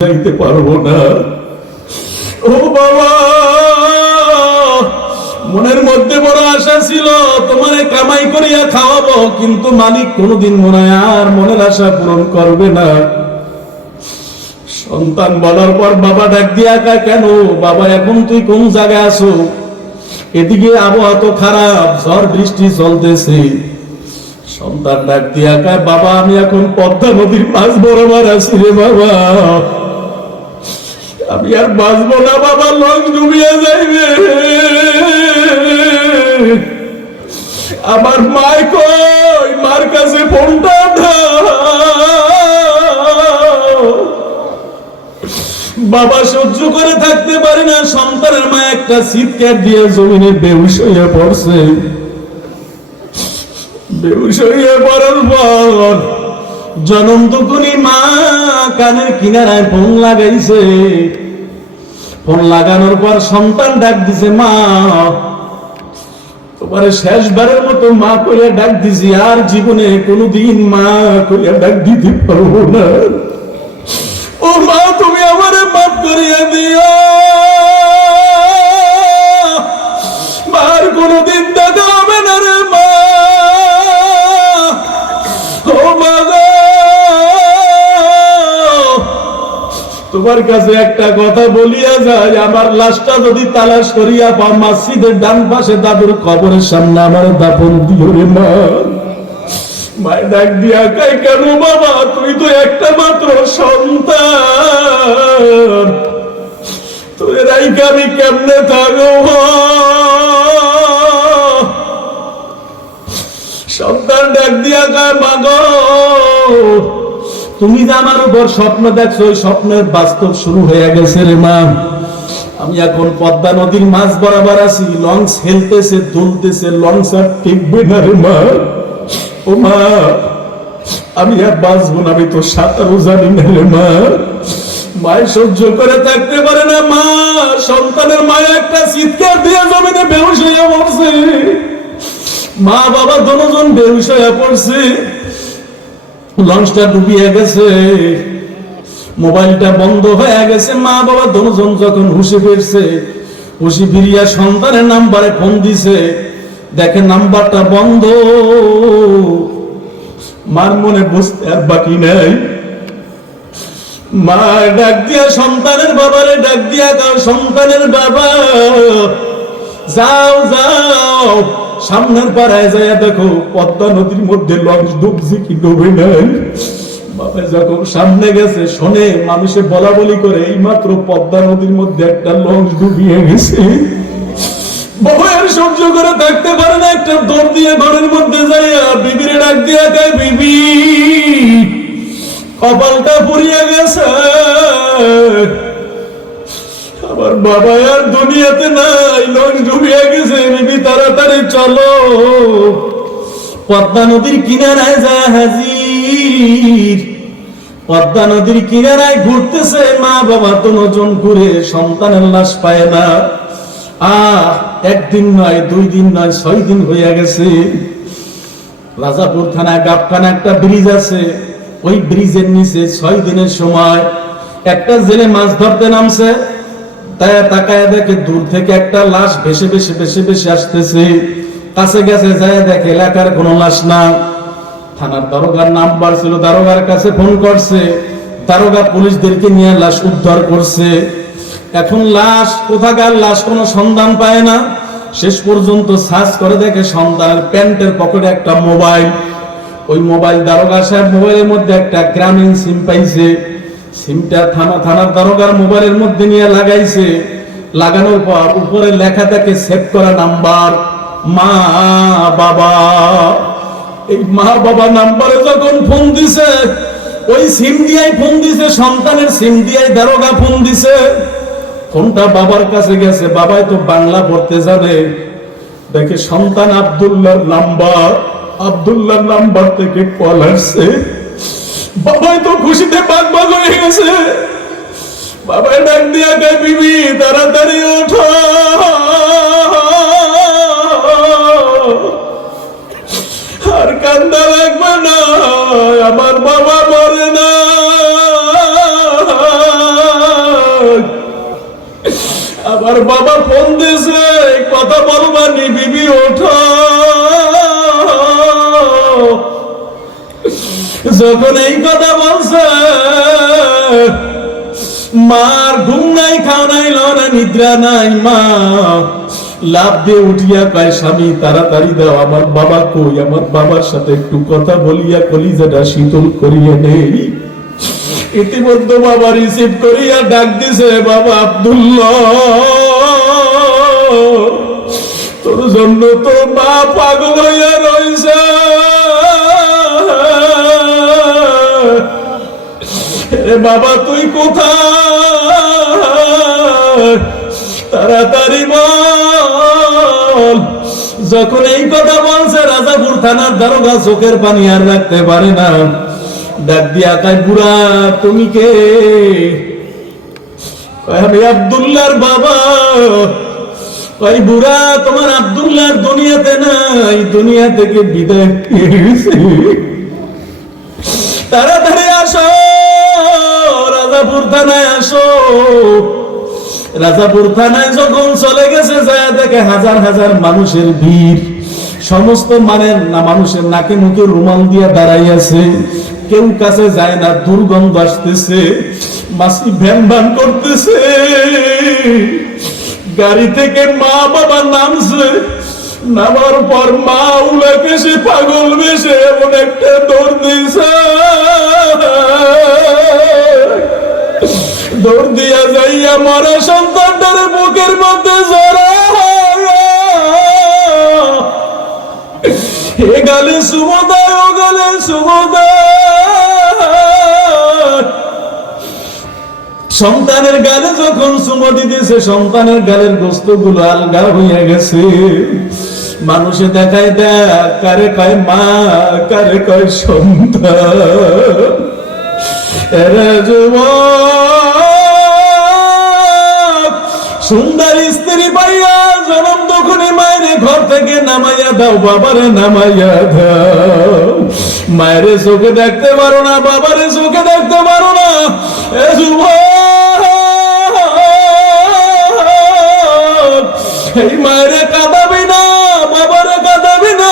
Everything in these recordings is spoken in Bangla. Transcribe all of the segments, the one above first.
যাইতে পারব না। ও বাবা, মনের মধ্যে বড় আশা ছিল, তোমার কামাই করিয়া খাওয়াবো, কিন্তু মালিক কোনোদিন মনে আর মনের আশা পূরণ করবে না। সন্তান বলার পর বাবা ডাক দিয়া কায়, কেন বাবা, এখন তুই কোন জায়গায় আছো? এদিকে আবহাওয়া তো খারাপ, ঝড় বৃষ্টি চলতেছে। সন্তান ডাক দিয়া কায়, বাবা, আমি এখন পদ্মা নদীর মাছ বরাবর আছি রে বাবা। আমি আর বাঁচবো না, বাবা লঞ্চ ডুবিয়ে যাইবে। আমার মায় কই, মার কাছে ফোনটা বাবা সহ্য করে থাকতে পারে না, সন্তানের মা একটা চিৎকার দিয়ে জমিনে বেউস হইয়া পড়ছে। বেউস হইয়া পড়ার পর জনম মা কানের কিনারায় ফোন লাগাইছে। ফোন লাগানোর পর সন্তান ডাক দিছে, মা, তোমার শেষবারের মতো মা করে ডাক দিছি, আর জীবনে কোনোদিন মা করে ডাক দিতে পারব না। ও মা, তুমি আমারে মাফ করিয়া দিও। তোমার কাছে একটা কথা বলিয়া যায় আমার লাশটা যদি তালাশ করিয়া পা মসজিদের ডান পাশে দাদুর কবরের সামনে আমার দাপন মা। দিয়া মাত্র সন্তান। ডাক দিয়া কায় মাগো তুমি যে আমার উপর স্বপ্ন দেখছ, ওই স্বপ্নের বাস্তব শুরু হয়ে গেছে রে মা। আমি এখন পদ্মা নদীর মাছ বরাবর আছি লঞ্চ হেলতেছে, দুলতেছে লঞ্চ আর টিকবে না রে মা। ও মা, আমি আর বাঁচবো না, আমি তো সাঁতারও জানি না রে মা। মায় সহ্য করে থাকতে পারে না মা। সন্তানের মায়ের একটা চিৎকার দিয়ে জমিনে বেহুশ হয়ে পড়ছে। মা বাবা দুজন বেহুশ হয়ে পড়ছে। লঞ্চটা ডুবিয়ে গেছে, মোবাইলটা বন্ধ হয়ে গেছে, মা বাবা দুজন যখন হুশে ফিরছে, হুশি ফিরিয়া সন্তানের নাম্বারে ফোন দিছে, দেখে নাম্বারটা বন্ধ। মার মনে বুঝতে আর বাকি নাই। মা ডাক দিয়া সন্তানের বাবারে ডাক দিয়া সন্তানের বাবা, যাও যাও। সামনের পাড়ায় যায় দেখো পদ্মা নদীর মধ্যে লঞ্চ ডুবছে কি ডুবে নাই। যখন সামনে গেছে, শোনে, মানুষে বলা বলি করে এই মাত্র পদ্মা নদীর মধ্যে একটা লঞ্চ ডুবিয়ে গেছে। বাবা আর সহ্য করে থাকতে পারে না, একটা দৌড় দিয়ে ঘরের মধ্যে যাইয়া বিবিরে ডাক দিয়া কায়, বিবি, কপালটা পুড়িয়ে গেছে। বাবা আর দুনিয়াতে নাই লঞ্চ ডুবিয়ে গেছে বিবি তাড়াতাড়ি চলো। পদ্মা নদীর কিনারায় যায় হাজির, পদ্মা নদীর কিনারায় ঘুরতেছে মা বাবা ঘুরে সন্তানের লাশ পায় না। আহ, একদিন নয়, দুই দিন নয়, ছয় দিন হইয়া গেছে। রাজাপুর থানায় গাবখানা একটা ব্রিজ আছে। ওই ব্রিজের নিচে ছয় দিনের সময় একটা জেলে মাছ ধরতে নামছে। তাই তাকায় দেখে দূর থেকে একটা লাশ ভেসে ভেসে ভেসে ভেসে আসতেছে। কাছে গেছে, যায় দেখে এলাকার কোনো লাশ না। থানার দারোগার নাম্বার ছিল, দারোগার কাছে ফোন করছে। দারোগা পুলিশদেরকে নিয়ে লাশ উদ্ধার করছে। এখন লাশ কোথাকার, লাশ কোনো সন্ধান পায় না। শেষ পর্যন্ত সার্চ করে দেখে সন্তানের প্যান্টের পকেটে একটা মোবাইল। ওই মোবাইল দারোগা সাহেব মোবাইলের মধ্যে একটা গ্রামীণ সিম পাইছে। সিমটা থানা থানার দারোগার মোবাইলের মধ্যে নিয়ে লাগাইছে। লাগানোর পর উপরে লেখা থাকে সেভ করা নাম্বার মা বাবা। এই মা বাবা নাম্বারে যখন ফোন দিছে, ওই সিম দিয়াই ফোন দিছে, সন্তানের সিম দিয়াই দারোগা ফোন দিছে। ফোনটা বাবার কাছে গেছে, বাবাই তো বাংলা পড়তে জানে। দেখে সন্তান আব্দুল্লাহর নাম্বার আব্দুল্লাহর নাম্বার থেকে কল আসছে। বাবা তো খুশিতে পাক পাক হয়ে গেছে। বাবাই ডাক দিয়া গাই বিবি, তাড়াতাড়ি ওঠো। আর কান্দা লাগবে না, আমার বাবা মরে না। আমার বাবা ফোন দিয়েছে কথা বলবানি, বিবি, ওঠা। যখন এই কথা বলছে, মার ঘুম নাই, খাও নাই লড়া নিদ্রা নাই, মা। লাভ দিয়ে উঠিয়া স্বামী, তাড়াতাড়ি দাও, আমার বাবা কই? আমার বাবার সাথে একটু কথা বলিয়া কলিজাটা শীতল করিয়া নেই। ইতিমধ্যে বাবা রিসিভ করিয়া ডাক দিছে, বাবা আব্দুল্লাহ, তোর জন্য তো মা পাগল হইয়া রইছে। এ বাবা, তুই কোথায়? তাড়াতাড়ি বল। যখন এই কথা বলছে, রাজাপুর থানার দারোগা চোখের পানি আর রাখতে পারে না। ডাক দিয়া তাই বুড়া, তুমি কে? আমি বাবা। ওই বুড়া, তোমার আব্দুল্লাহর দুনিয়াতে নাই। দুনিয়া থেকে বিদায় আসো রাজাপুর থানায় আসো। রাজাপুর থানায় যখন চলে গেছে, যায় দেখে হাজার হাজার মানুষের ভিড়। সমস্ত মানে না, মানুষের নাকে মুখে রুমাল দিয়ে দাঁড়াই আছে। কেউ কাছে যায় না, দুর্গন্ধ আসতেছে। মাসি ভ্যান ভ্যান করতেছে। গাড়ি থেকে মা বাবা নামছে। নামার পর মা উলাকে সে পাগল বেশে এমন একটা দৌড় দিয়েছে। যাইয়া সন্তানটার বুকের মধ্যে গালে সুমদায়, ও গালে সন্তানের গালে যখন সুমো দিতেছে সন্তানের গালের গোস্তগুলো আলগা হইয়া গেছে। মানুষে দেখায়, দেখ, কারে কয় মা, কারে কয় সন্তান। এরে সুন্দর স্ত্রী পাইয়া জনম তখনই মায়ের ঘর থেকে নামাইয়া দাও বাবারে নামাইয়া দাও। মায়ের চোখে দেখতে পারো না বাবারে চোখে দেখতে পারো না। এ যুবক, এই মায়েরে কাঁদাবি না বাবারে কাঁদাবি না।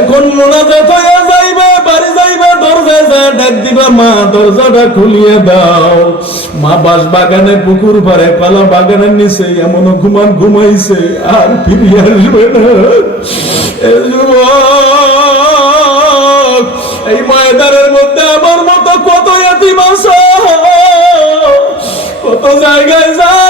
এখন মোনাজাত হইয়া যাইবে বাড়ি যাইবে দরজায় যা ডাক দিবা মা দরজাটা খুলিয়ে দাও। মা বাস বাগানে পুকুর পারে পালা বাগানের নিচে এমন ঘুমান ঘুমাইছে, আর ফিরে আসবে না। এই ময়দানের মধ্যে আমার মতো কত এতিম কত জায়গায় যায়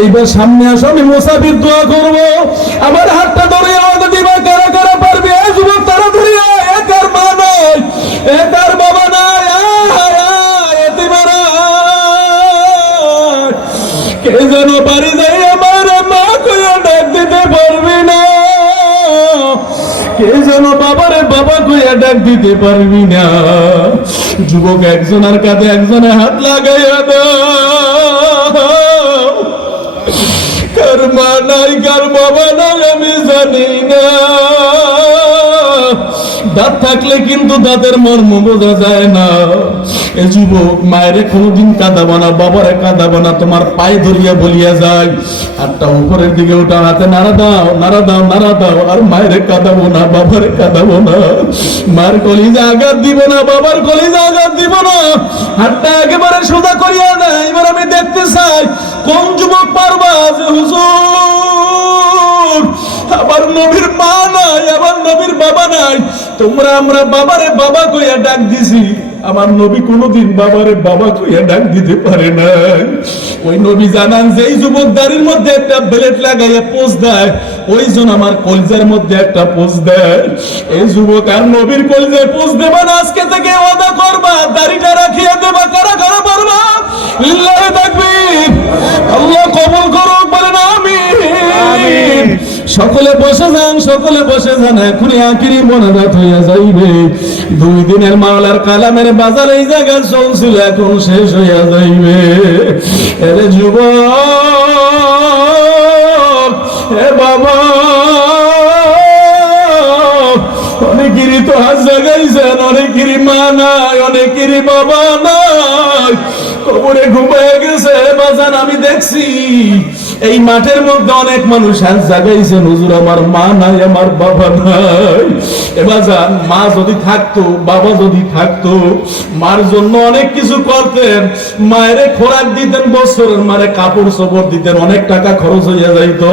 এইবার সামনে আসো, আমি মুসাফির দোয়া করব। আমার হাতটা ধরে কারা কারা পারবে? একার মা নয় একার বাবা এতিমারা কে যেন বাড়ি কে যেন বাবারে বাবা কইয়া ডাক দিতে পারবি না? যুবক একজনের কাছে একজনে হাত লাগাইয়া দাও। নাই, কার বাবা নাই, আমি জানি না। দাঁত থাকলে কিন্তু দাঁতের মর্ম বোঝা যায় না। এ যুবক, মায়ের কোনোদিন কাঁদাবো না বাবারে কাঁদাবো না তোমার পায়ে ধরিয়া বলিয়া যায়। হাতটা উপরের দিকে ওটা হাতে নাড়া দাও নাড়া দাও নাড়া দাও, আর মায়ের কাঁদাবো না, বাবারে কাঁদাবো না। মার কলিজা আঘাত দিব না, বাবার কলিজা আঘাত দিব না। হাতটা একেবারে সোজা করিয়া দেয়, এবার আমি দেখতে চাই, কোন যুবক পারবা যে, হুজুর আবার নবীর মা নাই আবার নবীর বাবা নাই। তোমরা আমরা বাবারে বাবা কইয়া ডাক দিছি। আমার নবী কোনোদিন বাবারে বাবা কইয়া ডাক দিতে পারে না ওই নবী জানান যে এই যুবক দাড়ির মধ্যে একটা ব্লেড লাগাইয়া পোজ দেয়, ওই জন আমার কলজার মধ্যে একটা পোজ দেয়। এই যুবক আর নবীর কলজায় পোজ দেবা না, আজকে থেকে ওয়াদা করবা, দাড়িটা রাখিয়া দেবা, কারা কারা পারবা লিল্লাহি তাকবীর। আল্লাহ কবুল করুক আমিন সকলে বসে যান, সকলে বসে যান, এখনই আখিরি মনাজাত হইয়া যাইবে। দুই দিনের মাওলার কালামের বাজার এই জায়গা চলছিল, এখন শেষ হইয়া যাইবে। এরে যুবক, এ বাবা, অনেকেরই তো হাত জাগাইছেন অনেকেরই মা নাই, অনেকেরই বাবা নাই। কবরে ঘুমায় গেছে বাজান আমি দেখছি। এই মাঠের মধ্যে অনেক মানুষ হাত জাগাইছেন হুজুর, আমার মা নাই, আমার বাবা নাই। এবার যান মা যদি থাকতো, বাবা যদি থাকতো, মার জন্য অনেক কিছু করতেন। মায়ের খোরাক দিতেন, বছরের মারে কাপড় চোপড় দিতেন, অনেক টাকা খরচ হইয়া যাইতো।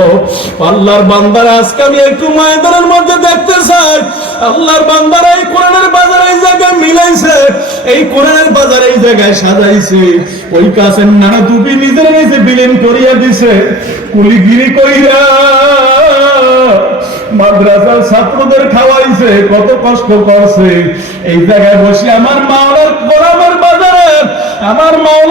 আল্লাহর বান্দার আজকে আমি একটু ময়দানের মধ্যে দেখতে চাই। আল্লাহর বান্দারা এই কোরআনের বাজার এই জায়গায় মিলাইছে, এই কোরআনের বাজার এই জায়গায় সাজাইছে। ওই কাছের নানা টুপি নিজের নিজে বিলীন করিয়া দিছে। কুলিগিরি কইরা মাদ্রাসার ছাত্রদের খাওয়াইছে, কত কষ্ট করছে। এই জায়গায় বসে আমার মাওলার কোরআনের বাজারে, আমার মাওলা